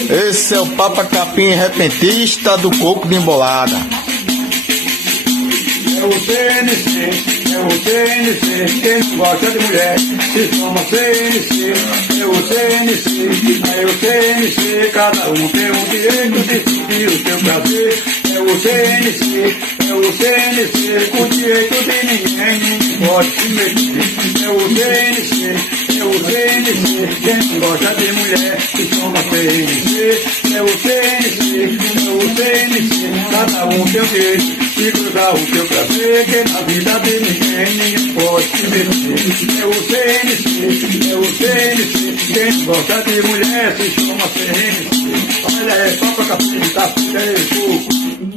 Esse é o Papa Capim repentista do coco de embolada. É o CNC, é o CNC, quem gosta de mulher se chama CNC. É o CNC, é o CNC, cada um tem o direito de sentir o seu prazer. É o CNC, é o CNC, com direito de ninguém pode se meter. É o CNC, é o CNC, quem gosta de mulher se chama CNC. É o CNC, é o CNC, cada um tem o direito de cruzar o seu prazer, que na vida de ninguém pode se meter. É o CNC, é o CNC, quem gosta de mulher se chama CNC. Olha, é só pra capim, tá, é pouco.